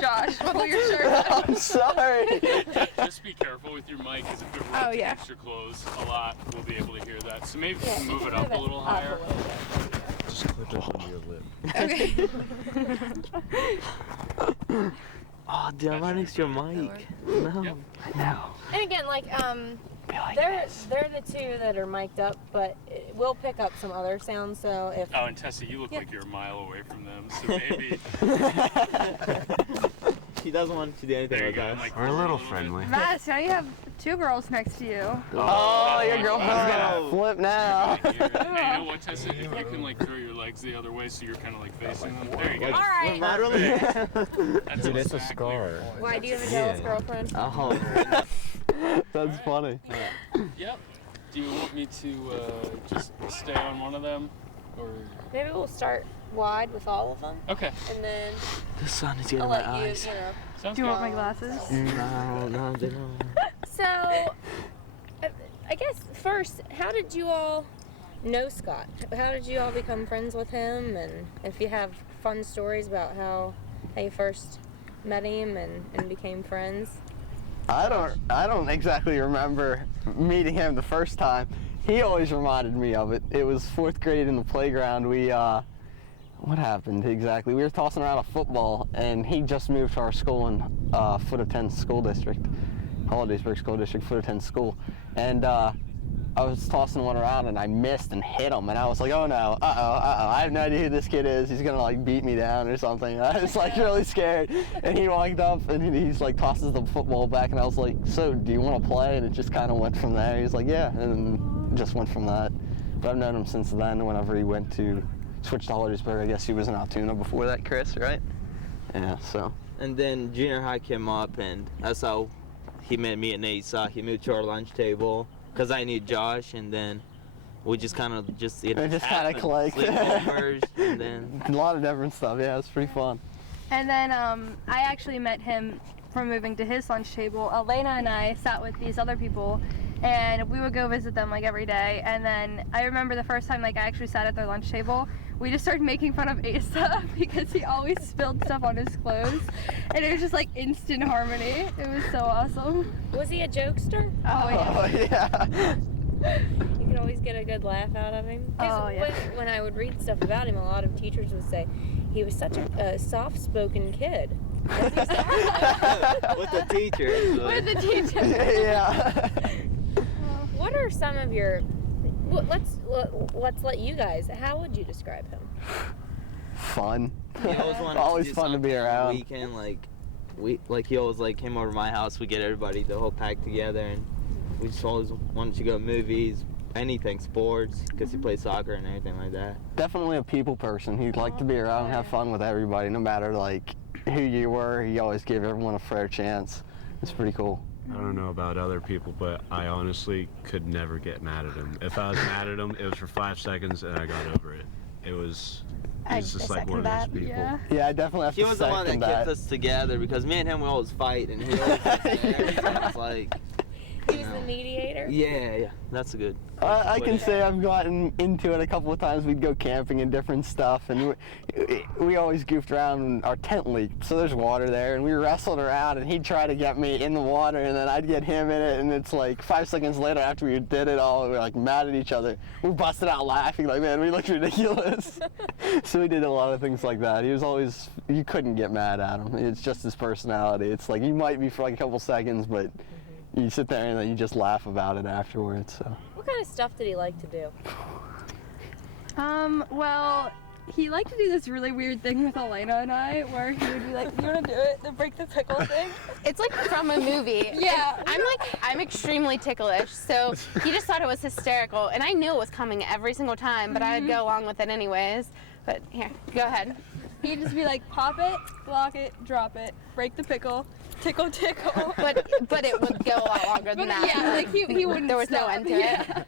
Josh, pull your shirt up. I'm sorry. Just be careful with your mic, because if it rubs against your clothes a lot, we'll be able to hear that. So maybe move it up a little higher. Just clip it under your lip. Okay. Oh, dude, I'm right next to your mic. No. Yep. No. And again, like, they're the two that are mic'd up, but we'll pick up some other sounds. So if Oh, and Tessa, you look like you're a mile away from them, so maybe. She doesn't want to do anything There you with go. us. Like, We're a little friendly. Matt, now you have two girls next to you. Oh, your girlfriend's gonna flip now. Hey, you know what, Tessa? If you can like throw your legs the other way, so you're kind of like facing them. There you go. all right. That's Dude, it's a exactly scar. Why do you have a jealous girlfriend? Oh, That's funny. Yep. Do you want me to just stay on one of them, or? Maybe we'll start wide with all of them, Okay. and then the sun is getting I'll my let you, eyes. you know. Sounds Do you good. want my glasses? No, they don't. So, I guess first, how did you all know Scott? How did you all become friends with him? And if you have fun stories about how you first met him and became friends. I don't exactly remember meeting him the first time. He always reminded me of it. It was 4th grade in the playground. We what happened exactly? We were tossing around a football, and he just moved to our school in Foot of 10 school district, Hollidaysburg School District, Foot of 10 school, and I was tossing one around and I missed and hit him, and I was like, oh no, I have no idea who this kid is. He's gonna like beat me down or something. I was like really scared, and he walked up and he's like tosses the football back, and I was like, so do you want to play? And it just kind of went from there. He was like, yeah, and then just went from that. But I've known him since then. Whenever he went to switch to Hollidaysburg, I guess he was in Altoona before that, Chris, right? Yeah, so. And then junior high came up, and that's how he met me and Asa. He moved to our lunch table because I knew Josh, and then we just kind of just It just kind of clicked. Sleepovers, and then A lot of different stuff. Yeah, it's pretty fun. And then I actually met him from moving to his lunch table. Elena and I sat with these other people, and we would go visit them like every day. And then I remember the first time like I actually sat at their lunch table, we just started making fun of Asa because he always spilled stuff on his clothes, and it was just like instant harmony. It was so awesome. Was he a jokester? Oh yeah. Oh, yeah. You could always get a good laugh out of him. 'Cause Oh, yeah. when I would read stuff about him, a lot of teachers would say he was such a soft-spoken kid. with the teacher. With the teacher. Yeah. What are some of your? Let's let you guys. How would you describe him? Fun. He always wanted Always to do fun to be something on the around. Weekend, he always like came over to my house. We get everybody, the whole pack together, and we just always wanted to go to movies, anything, sports, because he plays soccer and everything like that. Definitely a people person. He'd like to be around and have fun with everybody, no matter like who you were. He always gave everyone a fair chance. It's pretty cool. I don't know about other people, but I honestly could never get mad at him. If I was mad at him, it was for 5 seconds and I got over it. It was just like one of those people. Yeah. Yeah, I definitely have He to was the one that second kept that. us together because me and him would always fight, and he always was there. So it's like, He was the mediator. yeah, that's a good. I can say I've gotten into it a couple of times. We'd go camping and different stuff, and we always goofed around, and our tent leaked, so there's water there, and we wrestled around, and he'd try to get me in the water, and then I'd get him in it, and it's like 5 seconds later after we did it all, we were like mad at each other. We busted out laughing like, man, we looked ridiculous. So we did a lot of things like that. He was always, you couldn't get mad at him. It's just his personality. It's like, you might be for like a couple seconds, but you sit there and then you just laugh about it afterwards. So. What kind of stuff did he like to do? Well, he liked to do this really weird thing with Elena and I, where he would be like, "You want to do it? The break the pickle thing." It's like from a movie. Yeah. I'm extremely ticklish, so he just thought it was hysterical, and I knew it was coming every single time, but I'd go along with it anyways. But here, go ahead. He'd just be like, "Pop it, block it, drop it, break the pickle, tickle, tickle." But it would go a lot longer than that. Yeah, like he wouldn't. There was no stop. end to it.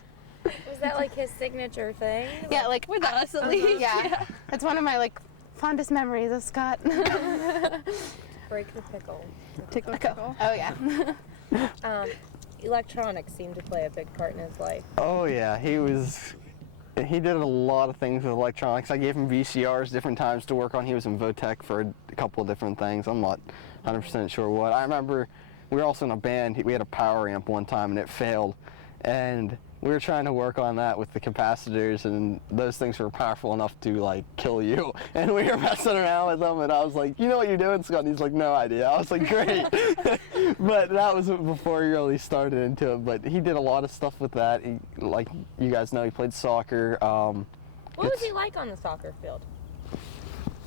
Was that like his signature thing? Yeah, like With us at least. yeah. It's one of my like fondest memories of Scott. Break the pickle. Tickle, tickle. Oh yeah. Electronics seemed to play a big part in his life. Oh yeah, he was he did a lot of things with electronics. I gave him VCRs different times to work on. He was in Votech for a couple of different things. I'm not 100% sure what. I remember we were also in a band. We had a power amp one time and it failed. And we were trying to work on that with the capacitors, and those things were powerful enough to like kill you. And we were messing around with them, and I was like, "You know what you're doing, Scott?" And he's like, "No idea." I was like, "Great." But that was before he really started into it. But he did a lot of stuff with that. He, like you guys know, he played soccer. What was he like on the soccer field?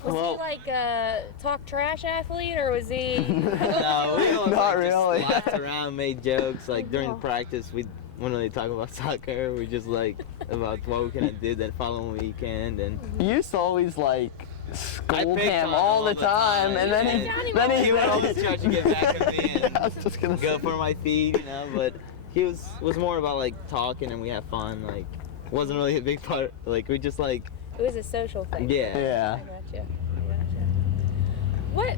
Was he like a talk trash athlete, or was he? No, we always Not like, really. just laughed around, made jokes. Like during practice, we wouldn't really talk about soccer. We just like about what we can do that following weekend. And You used to always like I scold picked him on all the time, and then he would always try to get back at me and I was just gonna go say. for my feet, you know. But he was more about like talking and we had fun. Like wasn't really a big part. Like we just like It was a social thing. yeah. Yeah. I gotcha. What?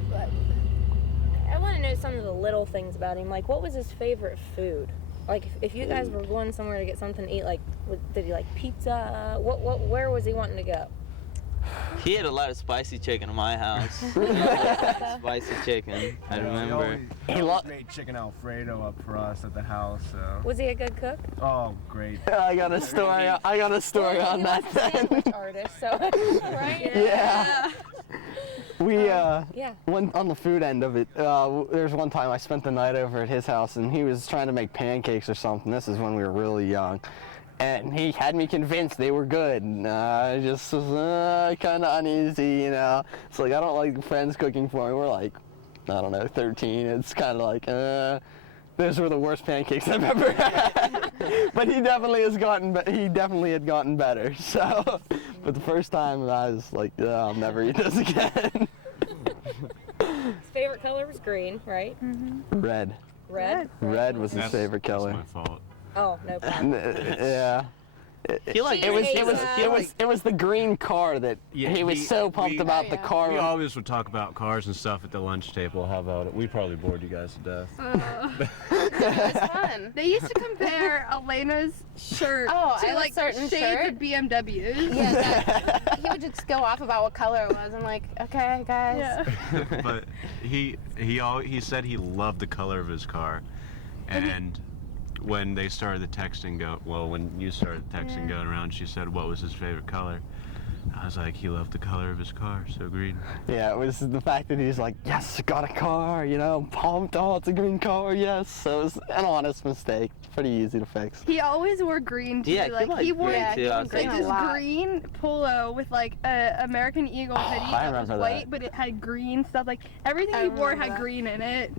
I want to know some of the little things about him. Like, what was his favorite food? Like, if you guys were going somewhere to get something to eat, like, did he like pizza? Where was he wanting to go? He had a lot of spicy chicken in my house. Spicy chicken, I remember. He always made chicken Alfredo up for us at the house. So. Was he a good cook? Oh, great. I got a story. I got a story on that then. Sandwich artist, so right? Yeah. We Yeah. went on the food end of it. There's one time I spent the night over at his house, and he was trying to make pancakes or something. This is when we were really young. And he had me convinced they were good. And I just was kind of uneasy, you know. It's like, I don't like friends cooking for me. We're like, I don't know, 13. It's kind of like, those were the worst pancakes I've ever had. But he definitely has gotten, he definitely had gotten better. So, but the first time I was like, I'll never eat this again. His favorite color was green, right? Red. Red. Red was his favorite color. That's my fault. Oh, no problem. Yeah. He like It was the green car that Yeah, he was so pumped about the car. We always would talk about cars and stuff at the lunch table. How about it? We probably bored you guys to death. It was fun. They used to compare Elena's shirt Oh, to I like certain shades shirt. of BMWs. Yeah, he would just go off about what color it was. I'm like, okay, guys. Yeah. But he said he loved the color of his car, and when they started the texting when you started texting going around, she said what was his favorite color. I was like, he loved the color of his car, so green. Yeah, it was the fact that he's like, yes, I got a car, you know, pumped, oh, it's a green car, yes. So it was an honest mistake, pretty easy to fix. He always wore green too. Yeah, he wore green too. I was like thinking. this a lot. green polo with like a American Eagle hoodie I that was remember white, that. but it had green stuff. Like everything I he wore remember had that. green in it.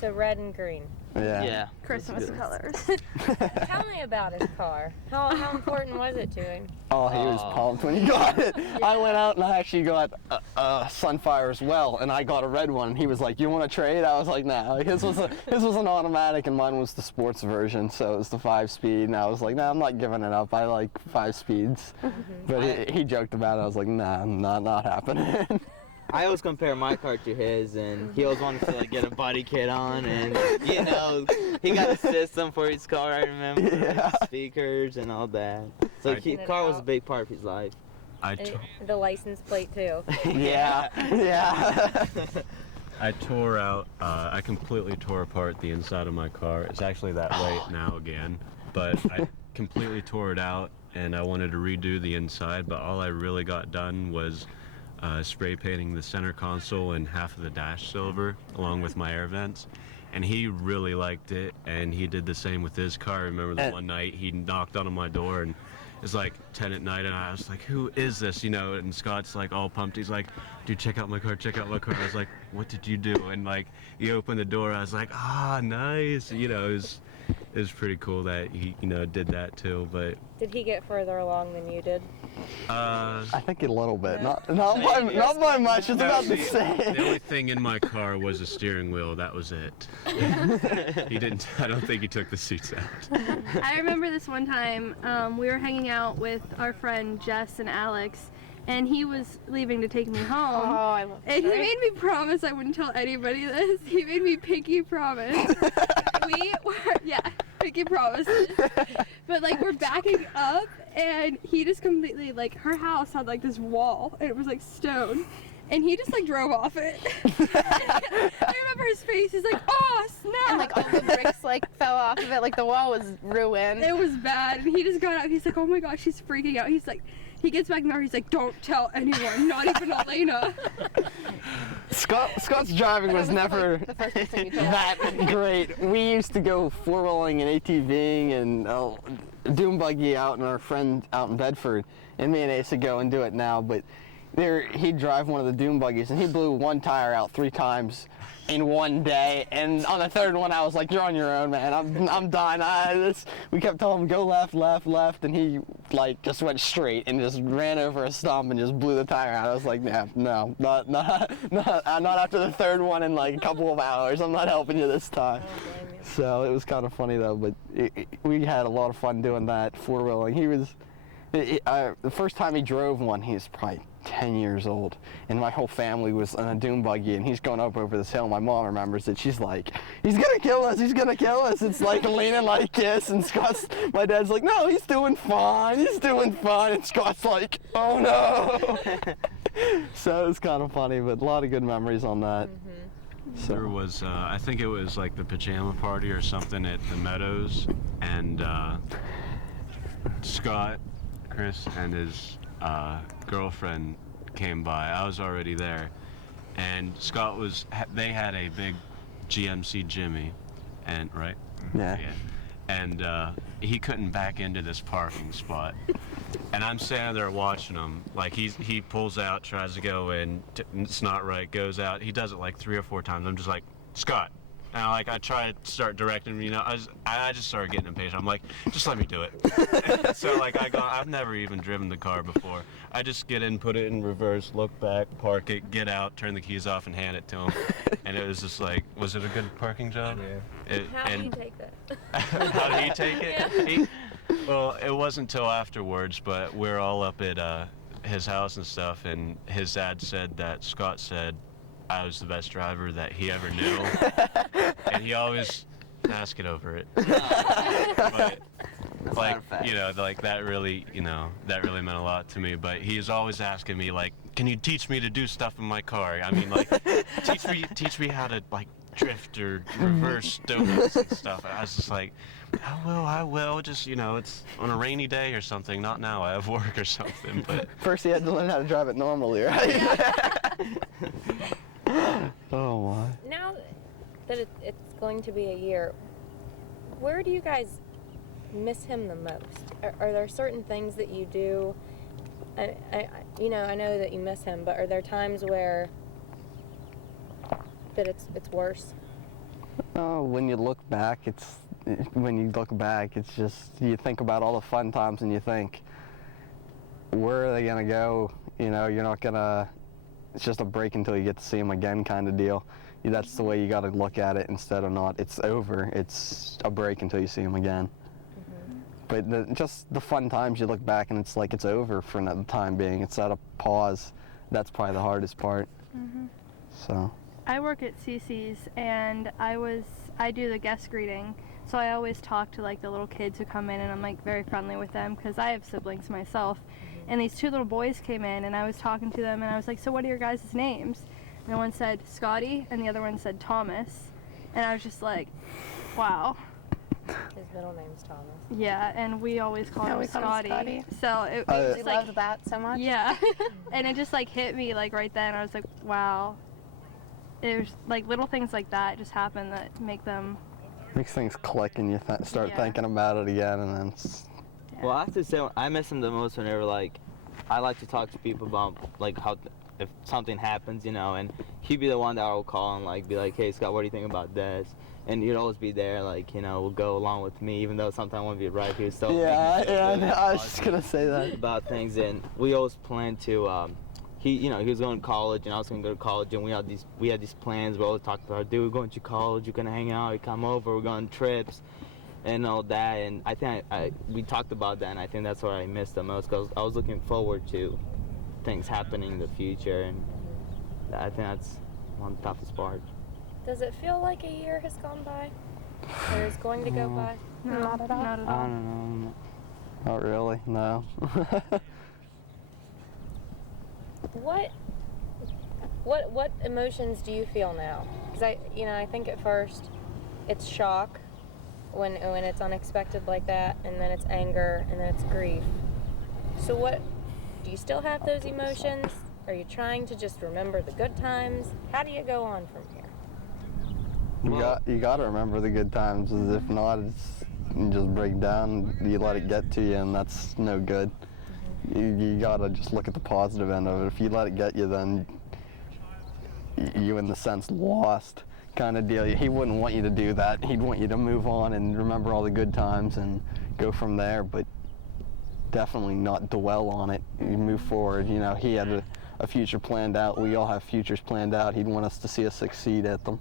So red and green. Yeah. Yeah. Christmas colors. Tell me about his car. How important was it to him? Oh, he was pumped when he got it. I went out and I actually got a Sunfire as well, and I got a red one. And he was like, "You want to trade?" I was like, "No." His was an automatic, and mine was the sports version, so it was the 5-speed. And I was like, "No, I'm not giving it up. I like 5 speeds." But he joked about it. I was like, "Nah, not happening." I always compare my car to his, and he always wanted to like get a body kit on, and you know, he got a system for his car. I remember Yeah. speakers and all that. So car was a big part of his life. And the license plate too. Yeah. I tore out, I completely tore apart the inside of my car. It's actually that way now again, but I completely tore it out and I wanted to redo the inside, but all I really got done was spray painting the center console and half of the dash silver along with my air vents. And he really liked it, and he did the same with his car. I remember the one night he knocked on my door, and it's like 10 at night, and I was like, who is this, you know? And Scott's like all pumped. He's like, dude, check out my car, check out my car. I was like, what did you do? And like, he opened the door, I was like, nice. You know, it was pretty cool that he, you know, did that too. But Did he get further along than you did? I think a little bit, not by much. It's about the same. the only thing in my car was a steering wheel. That was it. He didn't. I don't think he took the seats out. I remember this one time we were hanging out with our friend Jess and Alex, and he was leaving to take me home. Oh, I love And he made me promise I wouldn't tell anybody this. He made me pinky promise. We making promises. But like we're backing up, and he just completely like her house had like this wall, and it was like stone. And he just like drove off it. I remember his face. He's like, "Oh snap!" And like all the bricks like fell off of it. Like the wall was ruined. It was bad. And he just got out. He's like, "Oh my gosh, she's freaking out." He's like, he gets back in there. He's like, "Don't tell anyone, not even Elena." Scott's driving was never the first person you told. that great. We used to go four-wheeling and ATVing and dune buggy out, and our friend out in Bedford, and me and Ace would go and do it now, but he'd drive one of the dune buggies, and he blew one tire out 3 times in one day, and on the third one I was like, "You're on your own, man. I'm done." We kept telling him, "Go left, left, left," and he like just went straight and just ran over a stump and just blew the tire out. I was like, "Yeah, no, not after the third one in like a couple of hours. I'm not helping you this time." So it was kind of funny though, but we had a lot of fun doing that four-wheeling. The first time he drove one, he was probably 10 years old, and my whole family was in a dune buggy, and he's going up over this hill. My mom remembers it. She's like, "He's gonna kill us, he's gonna kill us." It's like leaning like this, and my dad's like, "No, he's doing fine, and Scott's like, "Oh no." So it was kind of funny, but a lot of good memories on that. So. There was, I think it was like the pajama party or something at the Meadows, and Scott, Chris, and his girlfriend came by. I was already there, and Scott they had a big GMC Jimmy, and right? Yeah. And he couldn't back into this parking spot, and I'm standing there watching him. Like he pulls out, tries to go in, it's not right, goes out. He does it like 3 or 4 times. I'm just like, "Scott." And I try to start directing him, I just started getting impatient. I'm like, "Just let me do it." So like I've never even driven the car before. I just get in, put it in reverse, look back, park it, get out, turn the keys off, and hand it to him. And it was just like, was it a good parking job? Yeah. How did he take that? How did he take it? Well, it wasn't until afterwards, but we're all up at his house and stuff, and his dad said that Scott said I was the best driver that he ever knew, and he always asked it over it. But like, like that really meant a lot to me. But he's always asking me like, "Can you teach me to do stuff in my car? I mean, like, teach me how to like drift or reverse donuts and stuff." I was just like, I will. Just it's on a rainy day or something. Not now. I have work or something. But first, he had to learn how to drive it normally, right? Oh my. Now that it's going to be a year, where do you guys miss him the most? Are there certain things that you do? I know that you miss him, but are there times where that it's worse? Oh, when you look back, it's just, you think about all the fun times and you think, where are they gonna go? You're not gonna. It's just a break until you get to see them again, kind of deal. That's the way you got to look at it, instead of not. It's over. It's a break until you see them again. But just the fun times, you look back and it's like it's over for the time being. It's at a pause. That's probably the hardest part. So. I work at CC's, and I do the guest greeting, so I always talk to like the little kids who come in, and I'm like very friendly with them because I have siblings myself. And these 2 little boys came in, and I was talking to them, and I was like, "So what are your guys' names?" And one said Scotty, and the other one said Thomas. And I was just like, wow. His middle name's Thomas. Yeah, and we always call him Scotty. So it we just loved that so much. Yeah. And it just like hit me like right then. I was like, wow. There's like little things like that just happen that make things click, and you start thinking about it again, and then Well, I have to say, I miss him the most whenever, like, I like to talk to people about, like, how, if something happens, and he'd be the one that I'll call and, like, be like, "Hey, Scott, what do you think about this?" And he'd always be there, like, will go along with me, even though sometimes I won't be right. He was still I was just going to say that. About things, and we always planned to, he was going to college, and I was going to go to college, and we had these plans. We always talked about, "Dude, we're going to college, you're going to hang out, you come over, we're going on trips." And all that, and I think we talked about that, and I think that's what I missed the most, because I was looking forward to things happening in the future, and I think that's one of the toughest parts. Does it feel like a year has gone by, or is going to go by? No, Not at all. Not at I all. don't know. Not really, no. What emotions do you feel now? Because I think at first it's shock when it's unexpected like that, and then it's anger, and then it's grief. So what, do you still have those emotions? Are you trying to just remember the good times? How do you go on from here? You got to remember the good times, as if not, you just break down, you let it get to you, and that's no good. You got to just look at the positive end of it. If you let it get you, then you, in the sense, lost kind of deal. He wouldn't want you to do that. He'd want you to move on and remember all the good times and go from there, but definitely not dwell on it. You move forward. You know, he had a future planned out. We all have futures planned out. He'd want us to see us succeed at them.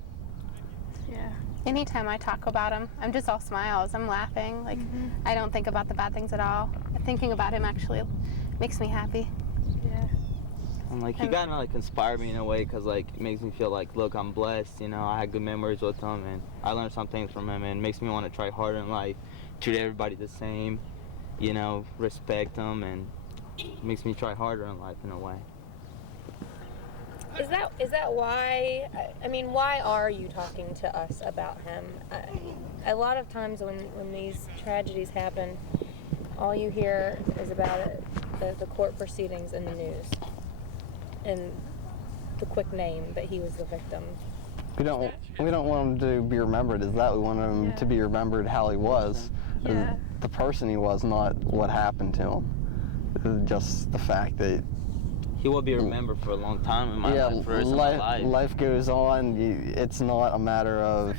Yeah. Anytime I talk about him, I'm just all smiles. I'm laughing. Like, I don't think about the bad things at all. Thinking about him actually makes me happy. Yeah. And like he kind of like inspired me in a way, because like it makes me feel like, look, I'm blessed. You know, I had good memories with him, and I learned some things from him, and it makes me want to try harder in life, treat everybody the same, you know, respect them, and it makes me try harder in life in a way. Is that why? I mean, why are you talking to us about him? A lot of times when these tragedies happen, all you hear is about it, the court proceedings in the news, and the quick name that he was the victim. We don't want him to be remembered as that. We want him to be remembered how he was, as the person he was, not what happened to him. Just the fact that He will be remembered for a long time in my life, for the rest of my life. Life goes on. It's not a matter of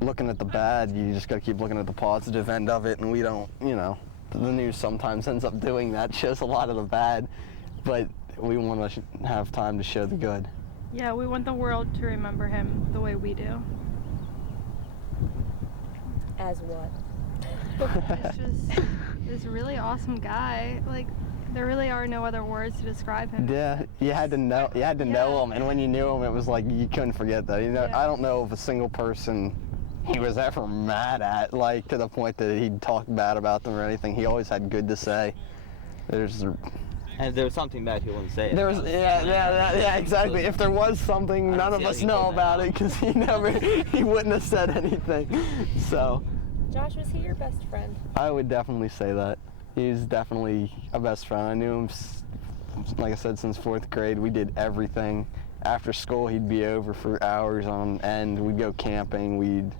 looking at the bad. You just got to keep looking at the positive end of it, and we don't, you know, the news sometimes ends up doing that, shows a lot of the bad, but we want to have time to show the good. Yeah, we want the world to remember him the way we do. As what? It's just this really awesome guy. Like, there really are no other words to describe him. Yeah, you had to know him, and when you knew him, it was like you couldn't forget that. You know, I don't know of a single person he was ever mad at, like to the point that he'd talk bad about them or anything. He always had good to say. And if there was something bad, he wouldn't say it. There was, yeah, exactly. If there was something, none of us know about it, because he wouldn't have said anything. So. Josh, was he your best friend? I would definitely say that. He's definitely a best friend. I knew him, like I said, since 4th grade. We did everything. After school, he'd be over for hours on end. We'd go camping.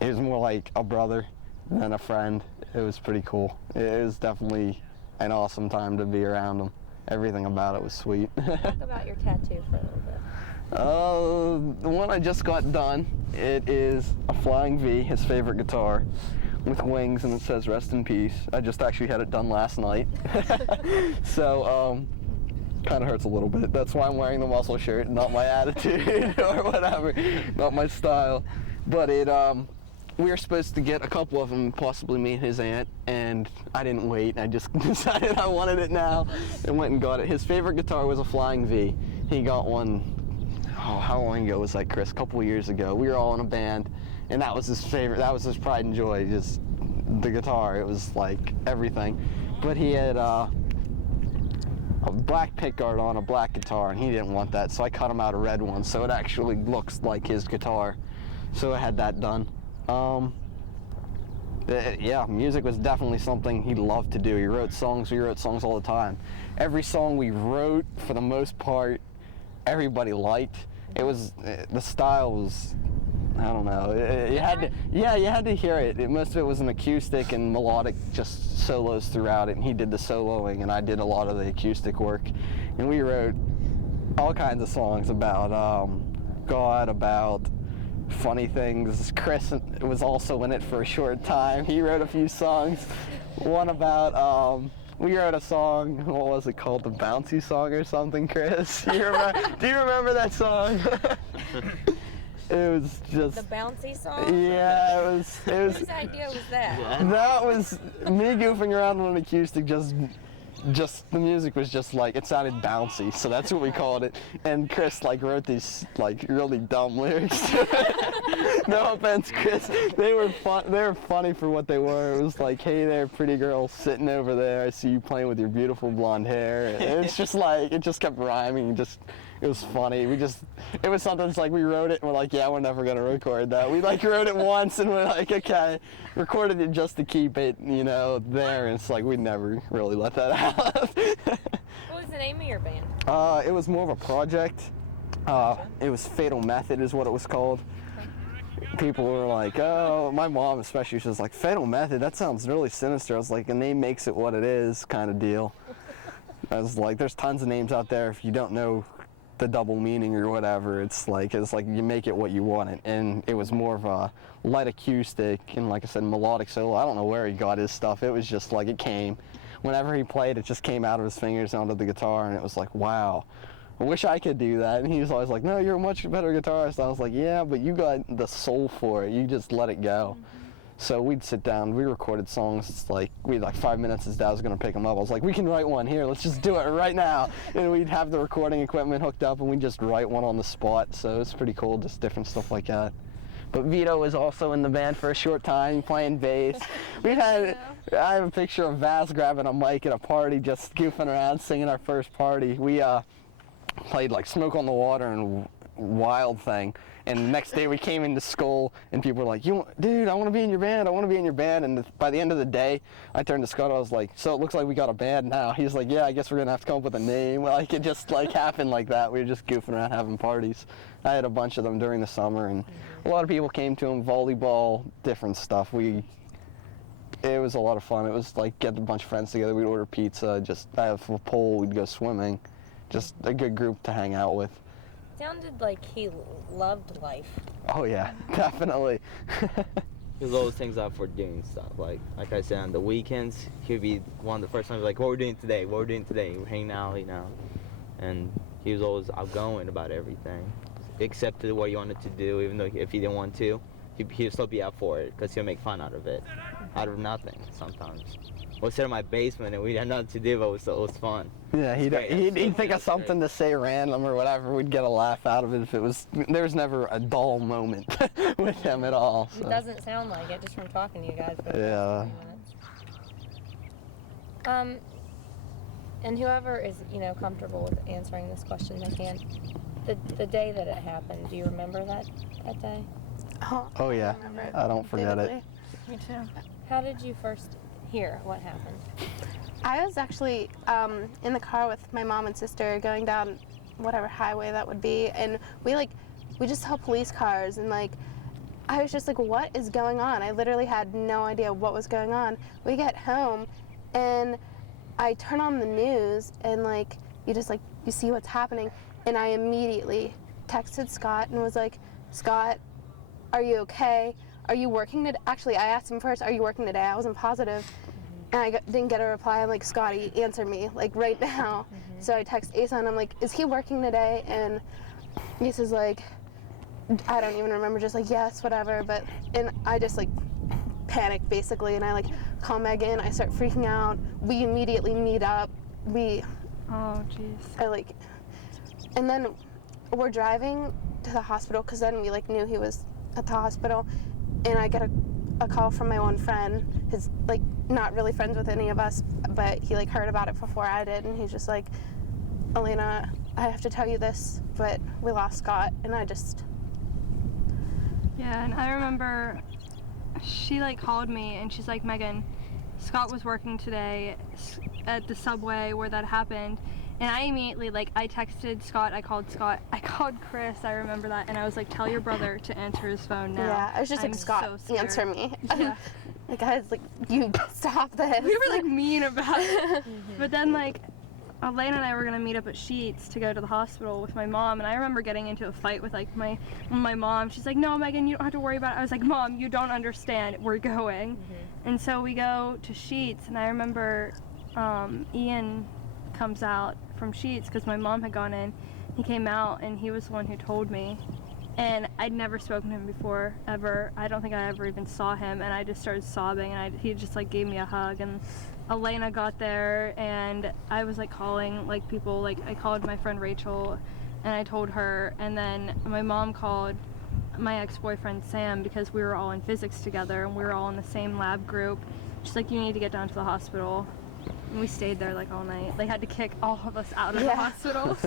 It was more like a brother than a friend. It was pretty cool. It was definitely an awesome time to be around him. Everything about it was sweet. Talk about your tattoo for a little bit. The one I just got done, it is a flying V, his favorite guitar, with wings, and it says "Rest in Peace." I just actually had it done last night. So, kind of hurts a little bit. That's why I'm wearing the muscle shirt, not my attitude or whatever, not my style. But we were supposed to get a couple of them, possibly me and his aunt, and I didn't wait. I just decided I wanted it now and went and got it. His favorite guitar was a flying V. He got one, how long ago was that, Chris? A couple of years ago. We were all in a band, and that was his favorite. That was his pride and joy, just the guitar. It was like everything. But he had a black pickguard on a black guitar, and he didn't want that, so I cut him out a red one, so it actually looks like his guitar. So I had that done. Yeah, music was definitely something he loved to do. He wrote songs. We wrote songs all the time. Every song we wrote, for the most part, everybody liked. It was, the style was, I don't know. You had to hear it. Most of it was an acoustic and melodic, just solos throughout it. And he did the soloing, and I did a lot of the acoustic work. And we wrote all kinds of songs about God, about funny things. Chris was also in it for a short time. He wrote a few songs. One about, we wrote a song, what was it called? The Bouncy Song or something, Chris? Do you remember that song? It was just... The Bouncy Song? Yeah, it was Whose idea was that? that was me goofing around on an acoustic, just just the music was just like, it sounded bouncy, so that's what we called it. And Chris like wrote these like really dumb lyrics to it. No offense, Chris. They were funny for what they were. It was like, hey there, pretty girl sitting over there. I see you playing with your beautiful blonde hair. And it's just like, it just kept rhyming. It was funny. It was something that's like, we wrote it and we're like, yeah, we're never gonna record that. We like wrote it once and we're like, okay, recorded it just to keep it, you know, there. And it's like, we never really let that out. What was the name of your band? It was more of a project. It was Fatal Method is what it was called. People were like, oh, my mom especially, she was like, Fatal Method, that sounds really sinister. I was like, a name makes it what it is kind of deal. I was like, there's tons of names out there if you don't know the double meaning or whatever. It's like you make it what you want it. And it was more of a light acoustic and, like I said, melodic solo. I don't know where he got his stuff. It was just like, it came. Whenever he played, it just came out of his fingers onto the guitar, and it was like, wow, I wish I could do that. And he was always like, no, you're a much better guitarist. I was like, yeah, but you got the soul for it. You just let it go. So we'd sit down, we recorded songs. It's like, we had like 5 minutes, his dad was gonna pick them up. I was like, we can write one here, let's just do it right now. And we'd have the recording equipment hooked up and we'd just write one on the spot. So it's pretty cool, just different stuff like that. But Vito was also in the band for a short time, playing bass. I have a picture of Vaz grabbing a mic at a party, just goofing around, singing our first party. We played like Smoke on the Water and Wild Thing. And the next day we came into school and people were like, dude, I want to be in your band, I want to be in your band. And by the end of the day, I turned to Scott, I was like, so it looks like we got a band now. He's like, yeah, I guess we're going to have to come up with a name. Like, it just like happened like that. We were just goofing around having parties. I had a bunch of them during the summer, and a lot of people came to them, volleyball, different stuff. It was a lot of fun. It was like get a bunch of friends together, we'd order pizza, just have a pool, we'd go swimming. Just a good group to hang out with. Sounded like he loved life. Oh yeah, definitely. He was always things out for doing stuff. Like I said, on the weekends, he'd be one of the first times like, what we're doing today, what we're doing today, we're hanging out, you know. And he was always outgoing about everything. Accepted what he wanted to do, even though if he didn't want to, he'd still be out for it, because he'll make fun out of it, out of nothing sometimes. We'll sit in my basement and we'd have nothing to do, but it was fun. Yeah, he'd think of something to say random or whatever. We'd get a laugh out of it if it was. There was never a dull moment with him at all. So. It doesn't sound like it just from talking to you guys for yeah. 3 minutes. And whoever is comfortable with answering this question, they can. The day that it happened, do you remember that day? Oh yeah, I don't forget it. Me too. How did you first hear what happened? I was actually in the car with my mom and sister going down whatever highway that would be, and we just saw police cars, and like I was just like, what is going on? I literally had no idea what was going on. We get home and I turn on the news, and like you see what's happening, and I immediately texted Scott and was like, Scott, are you okay? Are you working today? Actually, I asked him first, are you working today? I wasn't positive. And I didn't get a reply. I'm like, Scotty, answer me, like right now. So I text Asa and I'm like, is he working today? And Asa's like, I don't even remember, just like, yes, whatever. And I just like panic basically, and I like call Megan, I start freaking out. We immediately meet up. Oh, jeez. And then we're driving to the hospital, because then we like knew he was at the hospital, and I get a call from my one friend, who's like not really friends with any of us, but he like heard about it before I did, and he's just like, Elena, I have to tell you this, but we lost Scott. And I just... Yeah, and I remember she like called me and she's like, Megan, Scott was working today at the subway where that happened. And I immediately, I texted Scott, I called Chris, I remember that, and I was like, tell your brother to answer his phone now. Yeah, I was just like, Scott, so answer me. Yeah. Guys, you stop this. We were mean about it. But then Elena and I were gonna meet up at Sheetz to go to the hospital with my mom, and I remember getting into a fight with my mom. She's like, no, Megan, you don't have to worry about it. I was like, Mom, you don't understand, we're going. And so we go to Sheetz, and I remember Ian comes out from Sheetz because my mom had gone in. He came out and he was the one who told me, And I'd never spoken to him before, ever. I don't think I ever even saw him, and I just started sobbing, and he just like gave me a hug. And Elena got there, and I was like calling like people, like I called my friend Rachel, and I told her, and then my mom called my ex-boyfriend Sam, because we were all in physics together, and we were all in the same lab group. She's like, you need to get down to the hospital. And we stayed there like all night. They had to kick all of us out of the hospital.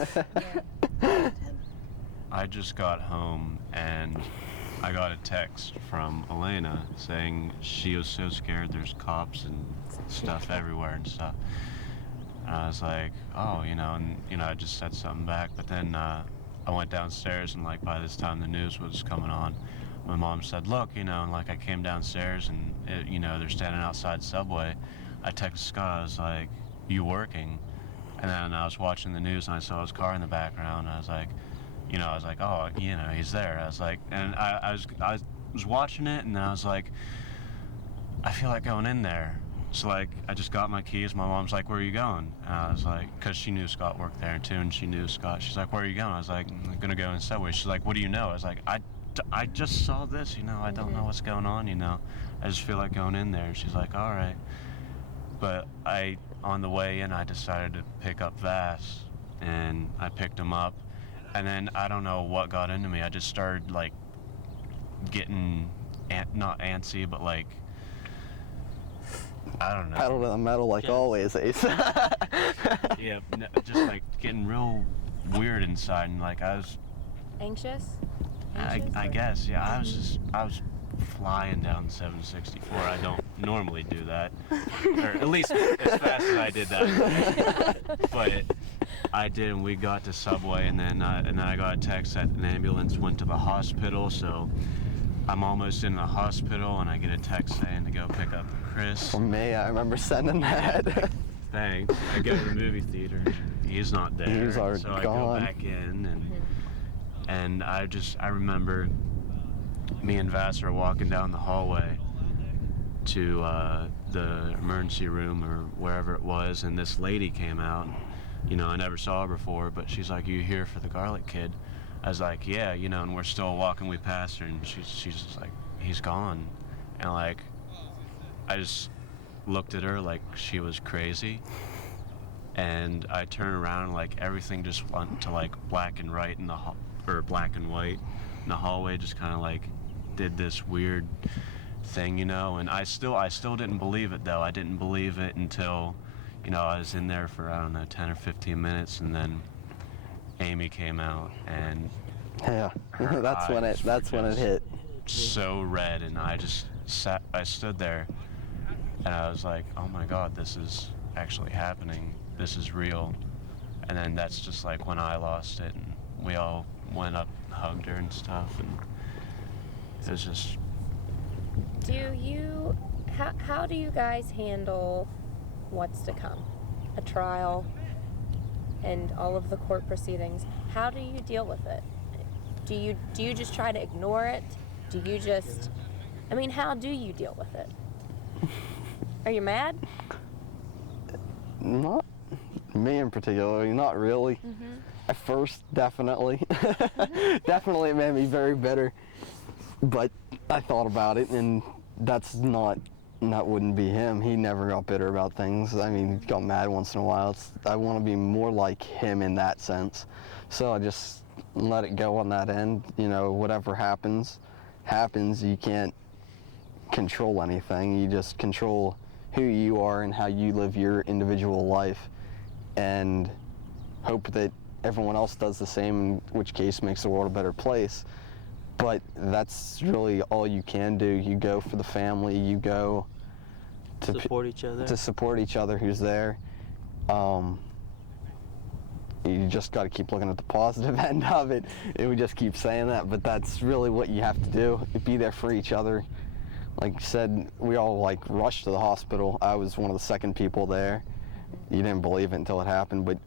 I just got home and I got a text from Elena saying she was so scared there's cops and stuff everywhere and stuff. And I was like, oh, and I just said something back. But then I went downstairs, and like by this time the news was coming on. My mom said, look, and like I came downstairs and they're standing outside Subway. I texted Scott, I was like, you working? And then I was watching the news and I saw his car in the background. And I was like, oh, he's there. I was like, and I was watching it, and I was like, I feel like going in there. So like, I just got my keys. My mom's like, where are you going? And I was like, because she knew Scott worked there too, and she knew Scott. She's like, where are you going? I was like, I'm gonna go in Subway. She's like, what do you know? I was like, I just saw this, I don't know what's going on, I just feel like going in there. And she's like, all right. But on the way in, I decided to pick up Vass, and I picked him up. And then I don't know what got into me. I just started like getting not antsy, but like I don't know. Pedal to the metal like always, Ace. Yeah, just like getting real weird inside, and like I was Anxious? I guess, yeah. I was flying down 764. I don't normally do that, or at least as fast as I did that. But I did, and we got to Subway, and then I got a text that an ambulance went to the hospital. So I'm almost in the hospital, and I get a text saying to go pick up Chris. For me, I remember sending that. Thanks. I go to the movie theater. He's not there. He's already so I gone. go back in, and I remember me and Vass are walking down the hallway to the emergency room or wherever it was, and this lady came out. I never saw her before, but she's like, you here for the Garlick kid? I was like, yeah, and we're still walking. We passed her, and she's just like, he's gone. And like, I just looked at her like she was crazy. And I turned around, and like everything just went to like black and white in the hallway. Just kind of like did this weird thing, and I still didn't believe it though. I didn't believe it until I was in there for, I don't know, 10 or 15 minutes, and then Amy came out, and Yeah, that's when it hit. So red, and I stood there, and I was like, oh my God, this is actually happening. This is real. And then that's just like when I lost it, and we all went up and hugged her and stuff, and it was just... How do you guys handle what's to come? A trial and all of the court proceedings. How do you deal with it? Do you just try to ignore it? How do you deal with it? Are you mad? Not me in particular, not really. At first, definitely. Definitely it made me very bitter. But I thought about it, and that wouldn't be him. He never got bitter about things. He got mad once in a while. I want to be more like him in that sense. So I just let it go on that end. Whatever happens. You can't control anything. You just control who you are and how you live your individual life, and hope that everyone else does the same, in which case makes the world a better place. But that's really all you can do. You go for the family. You go to support each other. To support each other who's there. You just got to keep looking at the positive end of it. And we just keep saying that, but that's really what you have to do. Be there for each other. Like you said, we all rushed to the hospital. I was one of the second people there. You didn't believe it until it happened, but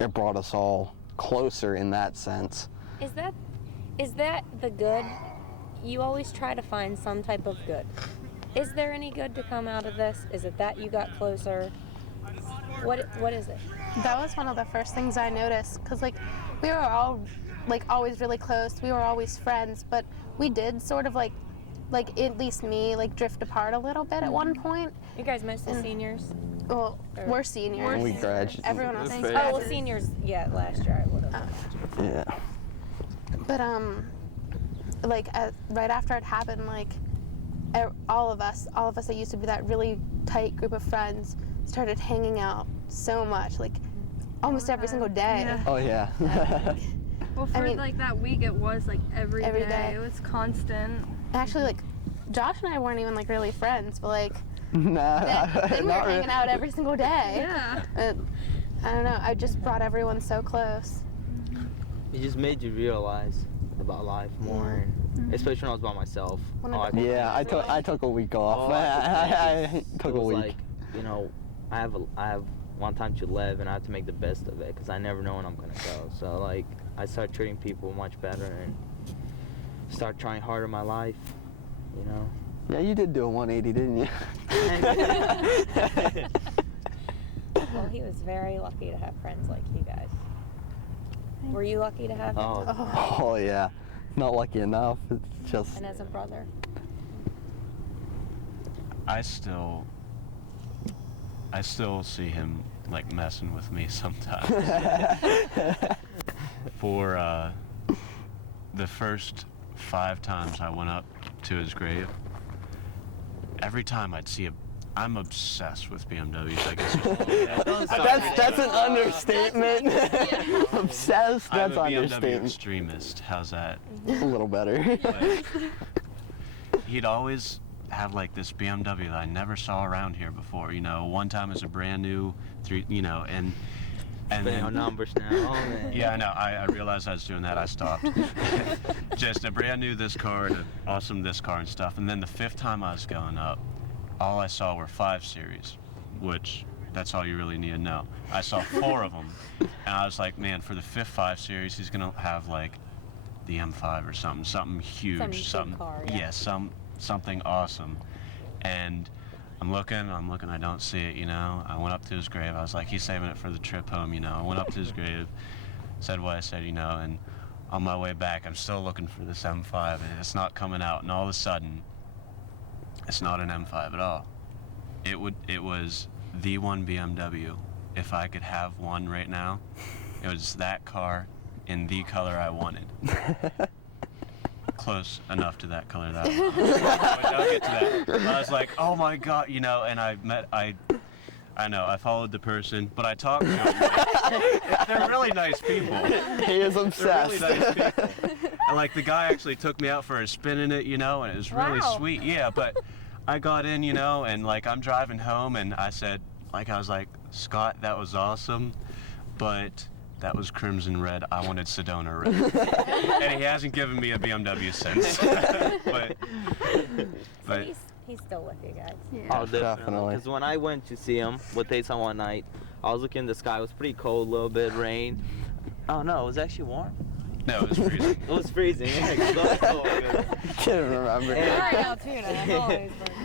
it brought us all closer in that sense. Is that the good? You always try to find some type of good. Is there any good to come out of this? Is it that you got closer? What is it? That was one of the first things I noticed, because we were all like always really close. We were always friends, but we did sort of like at least me, like drift apart a little bit at one point. You guys mostly seniors? Well, we're seniors. We graduated. Everyone else. Oh, well, seniors, yeah, last year I would have. Yeah. But like right after it happened, like all of us that used to be that really tight group of friends started hanging out so much, like almost every single day. Yeah. Oh yeah. Well, for like that week, it was like every Every day. day. It was constant. Actually, like Josh and I weren't even like really friends, but like Nah, then we were not really. hanging out every single day. Yeah. I don't know. I just brought everyone so close. It just made you realize about life more, and especially when I was by myself. Yeah, I took a week off. I took a week. Like, you know, I have one time to live, and I have to make the best of it because I never know when I'm gonna go. So like, I started treating people much better and start trying harder in my life. You know. Yeah, you did do a 180, didn't you? Well, he was very lucky to have friends like you guys. Were you lucky to have him? Oh yeah, not lucky enough. It's just. And as a brother? I still see him like messing with me sometimes. For the first 5 times I went up to his grave, every time I'd see I'm obsessed with BMWs, I guess. That's an understatement. Obsessed, that's I'm a BMW understatement. extremist. How's that? A little better. But he'd always have like this BMW that I never saw around here before. You know, one time it was a brand new and then numbers now. Oh, man. Yeah, I know. I realized I was doing that. I stopped. Just a brand new this car and an awesome this car and stuff. And then the 5th time I was going up, all I saw were 5 Series, which that's all you really need to know. I saw 4 of them, and I was like, man, for the 5th 5 Series, he's gonna have like the M5 or something huge, Some big car, yeah. Something awesome. And I'm looking, I don't see it, you know. I went up to his grave. I was like, he's saving it for the trip home, you know. I went up to his grave, said what I said, you know, and on my way back, I'm still looking for this M5, and it's not coming out. And all of a sudden, it's not an M5 at all. It was the one BMW. If I could have one right now, it was that car in the color I wanted. Close enough to that color that I wanted. But I'll get to that. I was like, oh my God, you know, and I followed the person, but I talked to them. They're really nice people. He is obsessed. They're really nice people. And like the guy actually took me out for a spin in it, you know, and it was really sweet. Yeah, but I got in, you know, and like I'm driving home, and I was like, Scott, that was awesome, but that was crimson red. I wanted Sedona red. And he hasn't given me a BMW since. but He's still with you guys. Yeah. Oh, Definitely. Because when I went to see him with Ace on one night, I was looking in the sky. It was pretty cold, a little bit rain. Oh no, it was actually warm. no, it was freezing. It was freezing. Yeah, Can't remember.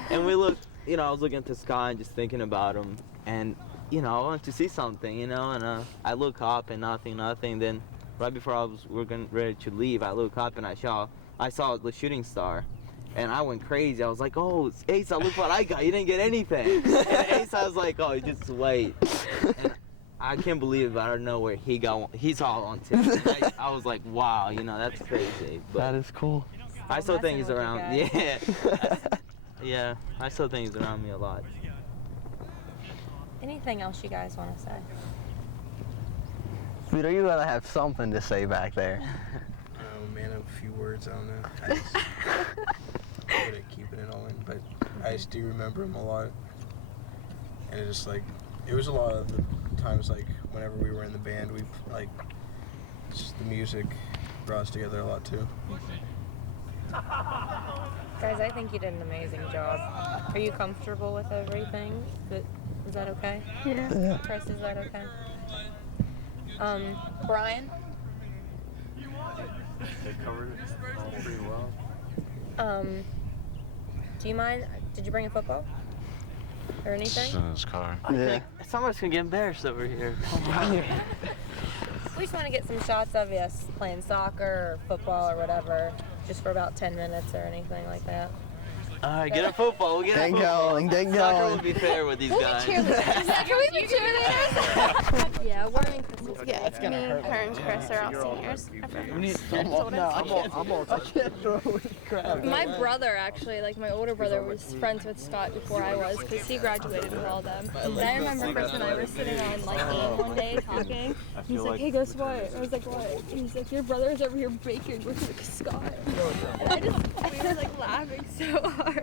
and we looked, you know, I was looking at the sky and just thinking about him, and you know, I wanted to see something, you know, and I look up and nothing. Then right before we were getting ready to leave, I look up and I saw the shooting star, and I went crazy. I was like, oh, Asa, look what I got. You didn't get anything. And Asa was like, oh, just wait. And I can't believe it, but out of nowhere he got one. He's all on tip. I was like, wow, you know, that's crazy. But That is cool. I still think he's messing with around. you Yeah. Yeah, I still think he's around me a lot. Anything else you guys want to say? Peter, you gotta have something to say back there. Oh man, a few words, I don't know. I just good at keeping it all in, but I just do remember him a lot. And it just like, it was a lot of the times like whenever we were in the band, we like, just the music brought us together a lot too. Guys, I think you did an amazing job. Are you comfortable with everything? Is that okay? Yeah. Chris, is that okay? Brian? They covered it all pretty well. Do you mind? Did you bring a football? Or anything? It's in his car. I think somebody's gonna get embarrassed over here. We just want to get some shots of you playing soccer or football or whatever, just for about 10 minutes or anything like that. All right, get a football. We'll get a football. Get Soccer going. will be fair with these guys. Can we be cheerleaders? Yeah, we're in Christmas. Yeah, me, her, and Chris are all seniors. My brother actually, like my older brother, was friends with Scott before I was, because he graduated with all of them. And I remember Chris and I were sitting on like AIM one day talking. He's like, hey, guess what? I was like, what? He's like, your brother's over here baking with like Scott. And we were like laughing so hard.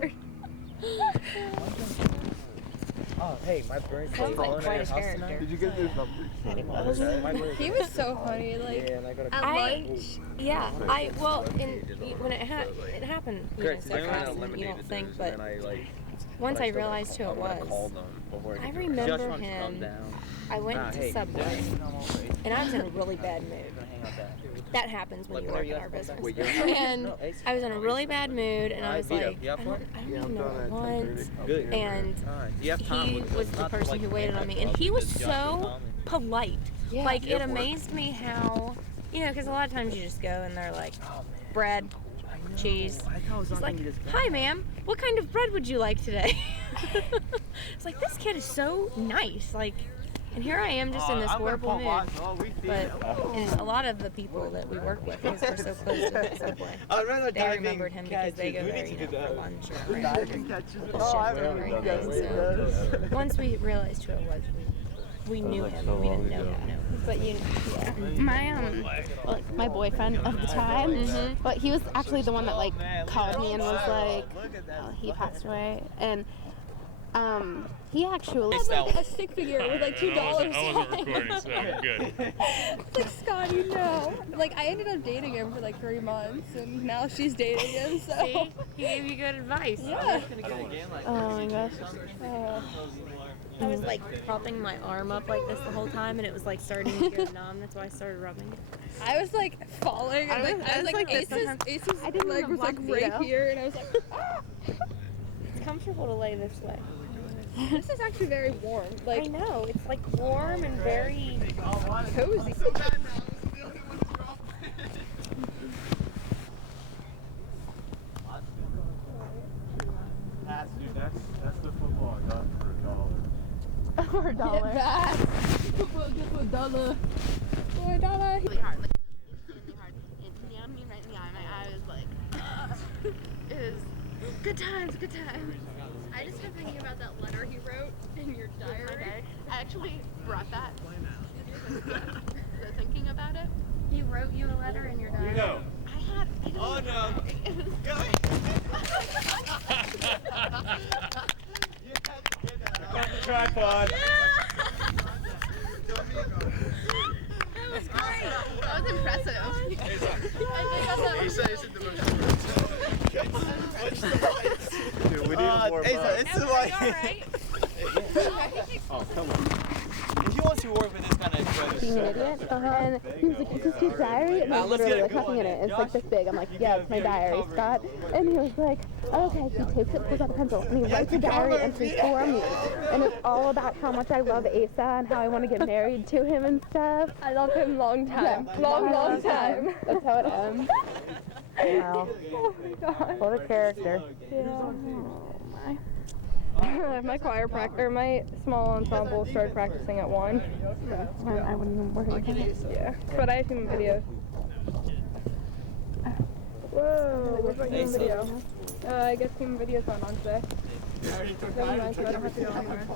Oh, hey, my bird's Sounds like quite a character. Did you get his number? He was so funny, like Yeah, and I got a When it happened, you know, so fast, and you don't think, but once I realized who it was, I remember him. I went to Subway, and I was in a really bad mood. That happens when you work in our business. And I was in a really bad mood, and I was like, I don't even know what I want. And he was the person who waited on me, and he was so polite. Like, it amazed me how, you know, because a lot of times you just go and they're like, bread, cheese. He's like, hi, ma'am, what kind of bread would you like today? It's like, this kid is so nice. Like, and here I am just in this horrible mood. But and a lot of the people that we work with, because we're so close to the Subway, they remembered him because they go there, you know, for lunch or so once we realized who it was, we knew him. We didn't know him. but you, My boyfriend of the time, but he was actually the one that like called me and was like, oh, he passed away, and he actually had like a stick figure with like $2. I wasn't recording, so I'm good. It's like, Scott, you know. Like, I ended up dating him for like 3 months, and now she's dating him, so. See? He gave you good advice. Yeah. oh my gosh. I was like propping my arm up like this the whole time, and it was like starting to get numb. That's why I started rubbing it. I was like falling, and I was like Ace's leg was like right here, and I was like, ah! It's comfortable to lay this way. This is actually very warm. Like, I know, it's like warm and very cozy. That's the football I got for $1. For $1. Get back. Football get for $1. For $1. Really hard. Like, really hard. It nailed me right in the eye. My eye was like, it was good times, good times. I just kept thinking about that letter he wrote in your diary. I actually brought that. Thinking about it. He wrote you a letter in your diary. No. Oh no! Tripod. That was great. That was impressive. He said the most. Dude, we need more. It's like. Oh, come on. If he wants to work with this kind of Being an idiot. And he was like, is this your diary? And I was literally like nothing in it. It's like this big. I'm like, yeah, it's my diary, Scott. And he was like, okay. He takes it, pulls out a pencil, and he writes a diary entry for me. And it's all about how much I love Asa and how I want to get married to him and stuff. I love him long time. Yeah. Long time. That's how it ends. Wow. Oh my god. What a character. Yeah. Oh my. My choir my small ensemble started practicing at 1. I wouldn't even worry about it. Yeah, but I have human videos. Whoa, what about human video? I guess human video's on Wednesday. Never mind, so I don't have to go anywhere.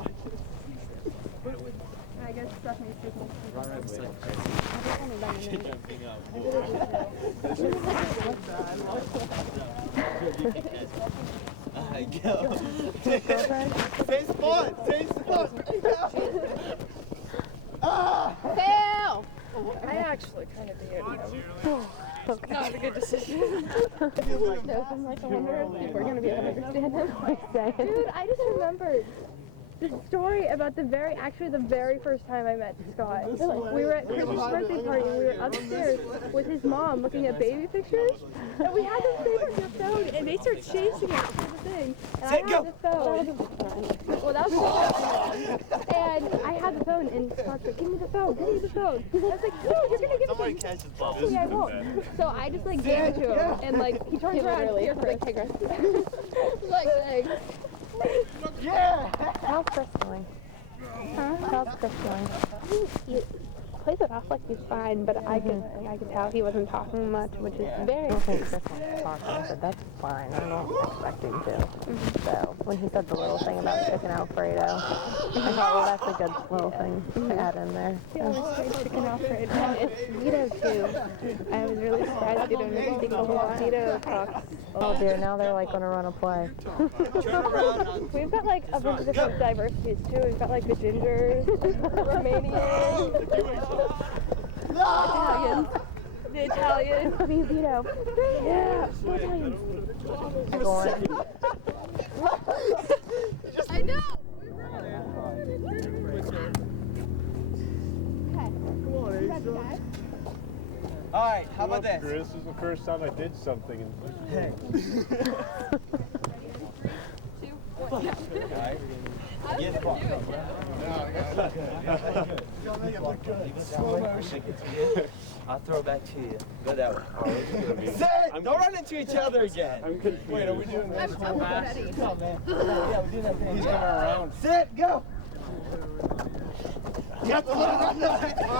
I guess Stephanie's go. Same spot. Fail! I actually kind of did. Not a good decision. I'm like, I wonder if we're going to be able to understand him. Dude, I just remembered the story about the very first time I met Scott. We were at Chris's birthday party and we were upstairs with his mom looking at baby pictures, and we had this thing on your phone and they started chasing us. thing. And I had the phone. Well, that was and I had the phone, and Scott's like, give me the phone, give me the phone. I was like, no, you're gonna give Somebody it to catch me. his ball. Actually, I won't. So I just like gave it to him, and like he turns around, here's like, hey, Chris. Like, thanks. Yeah! How's Chris going? Huh? How's Chris going? He plays it off like he's fine, but I could tell he wasn't talking much, which is very. I don't think Chris was talking, but that's fine. I don't expect him to. So when he said the little thing about chicken Alfredo, I thought, well, that's a good little thing to add in there. He always tried chicken Alfredo. And it's Vito too. I was really surprised Vito didn't speak a lot. Vito talks. Oh dear, now they're like going to run a play. We've got like a bunch of different diversities too. We've got like the gingers, Romanians, Italians, the Italians. Me, Vito. Yeah. I know. Alright, how about this? This is the first time I did something. Hey. Get the ball. Slow motion. I'll throw it back to you. Go that way. Sit! Don't run into each other again. Wait, are we doing this whole pass? Come on, man. Yeah, we're doing that thing. He's coming around. Sit! Go! You have to look at that. Come on!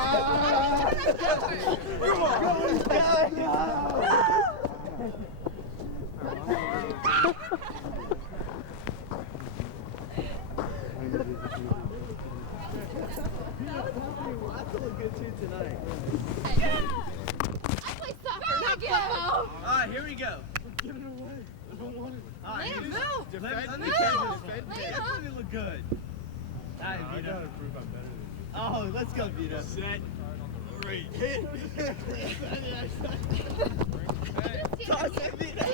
Go! Alright, here we go. Give it away. I don't want it. Alright, move! Defend the camera. Defend it. Look good. Alright, Vito. I gotta prove I'm better than you. Oh, let's go, Vito. Set. Great. Hit. Toss it, Vito.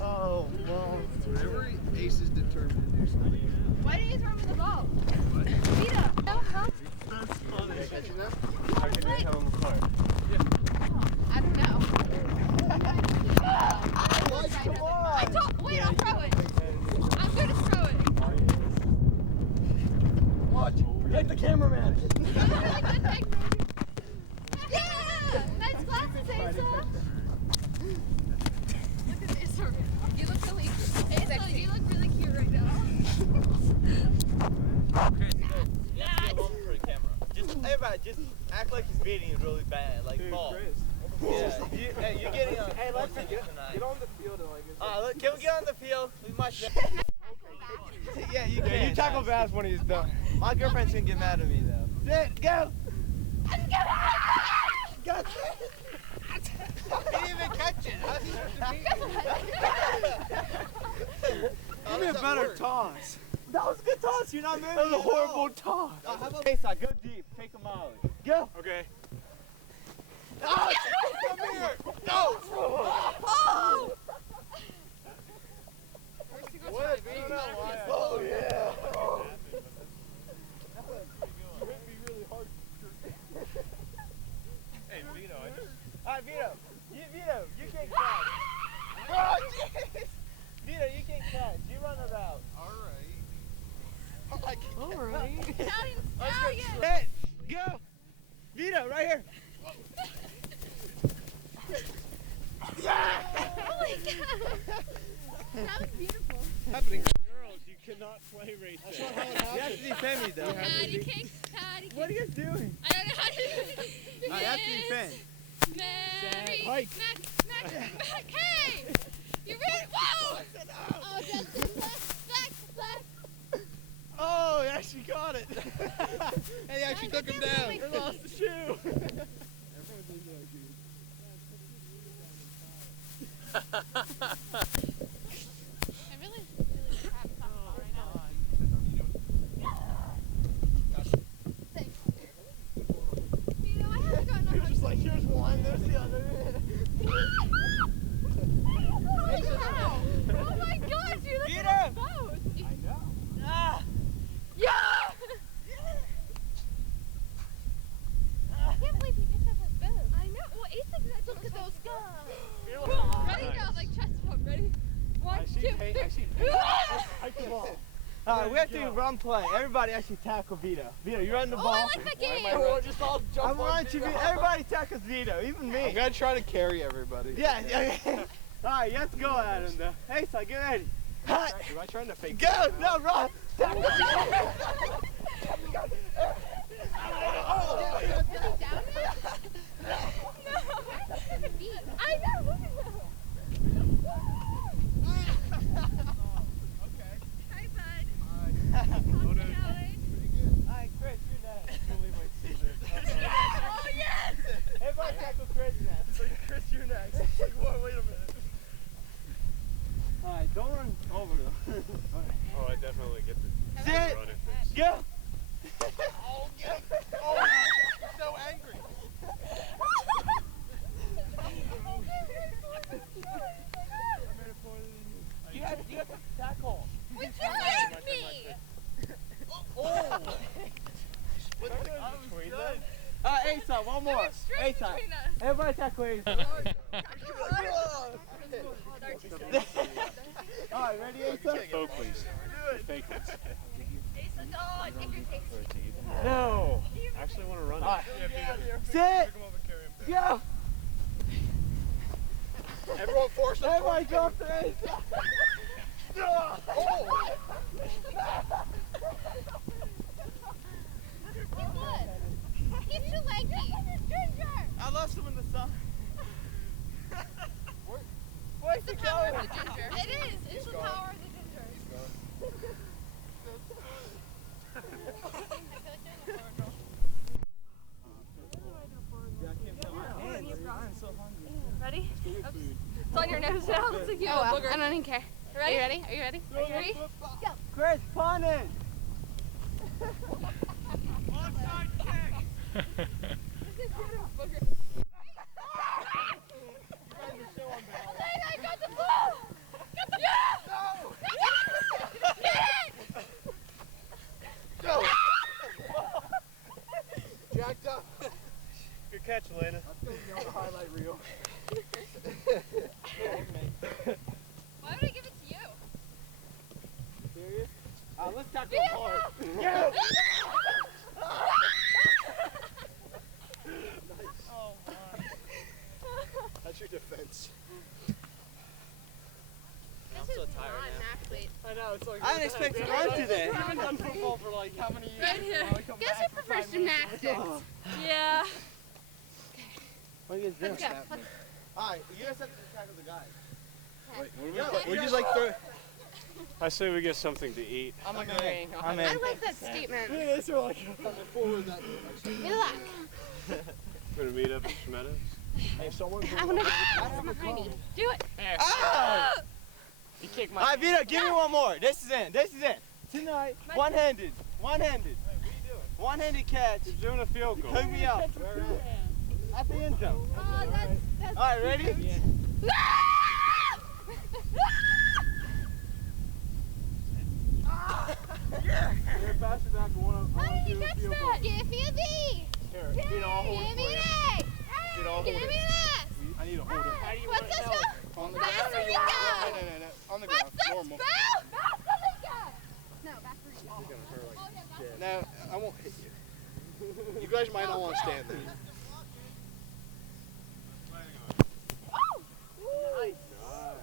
Oh, well. Whenever aces determined to do something. Why didn't you throw me the ball? Vito, no help. That's funny. Catching them? I don't know. Wait, I'll throw it. I'm good at throwing. Watch. Protect the cameraman. Yeah! Nice glasses, Asa. Look at Asa. You look really cute. Asa, you look really cute right now. Chris, you have to get over for the camera. Just, everybody, just act like he's beating you really bad. Like, ball. Yeah, you're getting on. Hey, let's get on the field. Look, can we get on the field? We might. Yeah, you can. Yeah, you tackle Bass when he's done. My girlfriend's gonna get mad at me though. Sit, go. Got it. He didn't even catch it. How's he supposed to beat? Give me a better toss. That was a good toss. You're not moving. That was a horrible toss. How about Asa? Go deep. Take him out. Go. Okay. Oh, come here! No! Oh! What? Oh, yeah! Oh. You hit me really hard. Hey, Vito, Alright, Vito, you can't catch. Oh, jeez! Vito, you can't catch. You run it out. Alright. Alright. Hit! Go! Vito, right here! Yeah! Oh my god! That was beautiful. Happening. Girls, you cannot play race. That's not how it happens. You have to defend me, though. Patty cake, patty cake. What are you guys doing? I don't know how to do it. I have to defend. Mary, Hike. Mac. Hey! You ready? Whoa! Oh, Justin, back. Oh, he actually got it. And he actually took him down. He lost the shoe. I'm really crap softball right now. Thanks. You know, I haven't gotten You're just like, here's one, there's the other. Oh my gosh, you're looking at both. I know. Ah. Yeah! I can't believe he picked up us both. I know. Well, Ace look at those Ready, go, like chest bump. Ready? 1, 2, 3. Hike the ball. Alright, we have to run play. Everybody actually tackle Vito. Vito, you run the ball. I like that game. Just all jump. I want you. Everybody tackles Vito, even me. I'm gonna try to carry everybody. Yeah. Alright, let's go at him though. Hey, so get ready. Am I trying to fake? Go! No, run! Tackle. Is he down there? No. I know. Look at him. Hi, bud. Alright, Chris, you're next. Julie might see this. Oh, yes! Everybody tackle Chris next. He's like, Chris, you're next. He's like, whoa, wait a minute. Alright, don't run over though. Alright. Oh, I definitely get the Sit! run it. Go! Oh, get him. Oh, he's so angry. You have to tackle. Would you hit me? Oh! Alright, Asa, one more. Straight Asa. between us. Everybody tackle Asa. Alright, ready, Asa? Oh, please. Fake this. No. I actually want to run it. Alright. Sit! Go! Everyone force him. Everybody go up to Asa. Oh! He's too lanky. I lost him in the sun. Where's It's the he power going? of the ginger. It is. It's the power of the ginger. Ready? Oops. It's on your nose now. Looks like you have a booger. I don't even care. Ready? Are you ready? Are you ready? Go. Chris, punt it! Onside kick! Booger. Elena, I got the ball! Got the ball! No! Get it! Go! Jacked up. Good catch, Elena. On the highlight reel. Why would I give it to you? Serious? Let's tackle hard. Yeah. Oh, my. That's your defense. I'm so tired now. I know, it's like I didn't expect to run today. I haven't done football for like how many years? Right here. Guess who prefers gymnastics? Yeah. What are you guys doing? Let's go. Alright, you guys have to tackle the guys. Wait, we just like throw. I say we get something to eat. I'm agreeing. I'm I in. like that statement. Yeah, these are like Forward that. Good luck. We're gonna meet up at Schmetto's. Hey, someone. I want to behind you. Do it. Ah! You kicked my. Alright, Vito, give me one more. This is it. This is it. Tonight, one-handed. One-handed. One-handed catch. You're doing a field goal. Hook me up. At the end zone. Oh, that's Alright, ready? No! Here, pass it back to one. How did you catch that? Give me a B. Here, Vito, I'll hold it Give me for you. an A. Vito, I'll Give hold me it. an S. I need to hold it. What's this go? On the Faster ground. we go. No. On the ground. What's this Normal. spell? Faster we go. No, faster we go. Oh, yeah, No, I won't hit you. You guys might not want to stand there.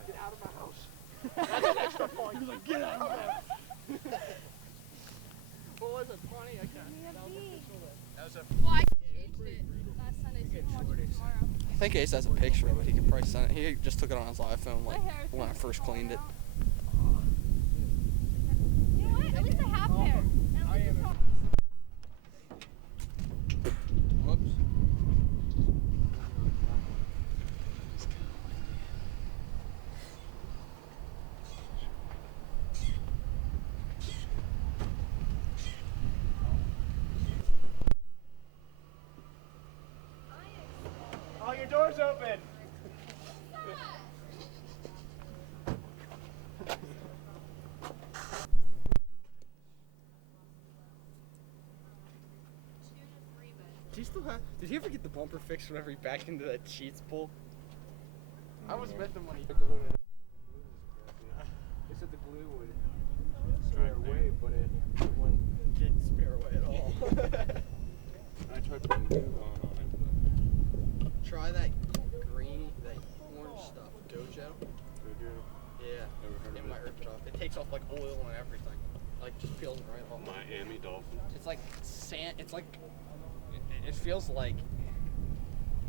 Get out of my house. That's an extra point. He's like, get out of my house. What was it? 20? I can't. That was a. Well, I changed it last Sunday, so you can watch it tomorrow. I think Ace has a picture of it. He could probably send it. He just took it on his iPhone like My hair is when I first cleaned it. You know what? At least I have hair. And at least it's not- Whoops. Oh, your door's open. Do you still have? Did he ever get the bumper fixed whenever he backed into that Cheats pull? almost bet them when he glued it. They said the glue would spare away, but it didn't spare away at all. I tried putting glue on it. Try that green, that orange stuff, Dojo. Yeah, it might rip it off. It takes off like oil and everything. Like just peels it right off. Miami Dolphins. It's like sand. It's like it feels like,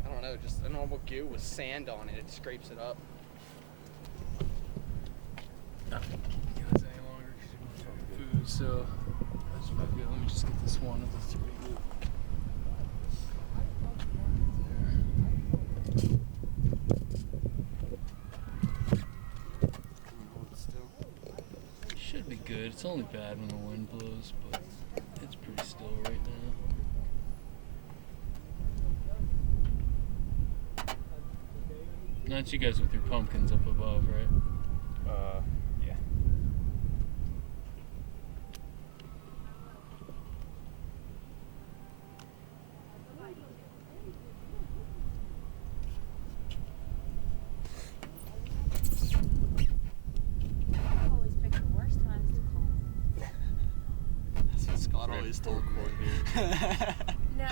I don't know, just a normal goo with sand on it. It scrapes it up. Not gonna keep you guys any longer because you want food. So that's about good. Let me just get this one of the three. Should be good. It's only bad when the wind blows, but it's pretty still right now. Not you guys with your pumpkins up above, right? Yeah. That's what Scott always told me. No,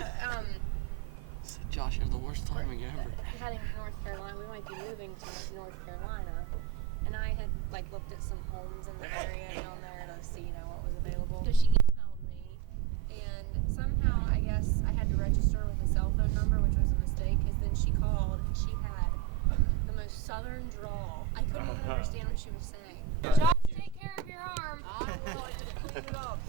Said, Josh, you have the worst timing ever. heading to North Carolina. We might be moving to North Carolina, and I had like looked at some homes in the area down there to see, what was available. So she emailed me, and somehow I guess I had to register with a cell phone number, which was a mistake. Because then she called, and she had the most southern drawl. I couldn't even understand what she was saying. Josh, take care of your arm. I will. I just cleaned it up.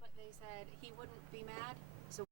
But they said he wouldn't be mad.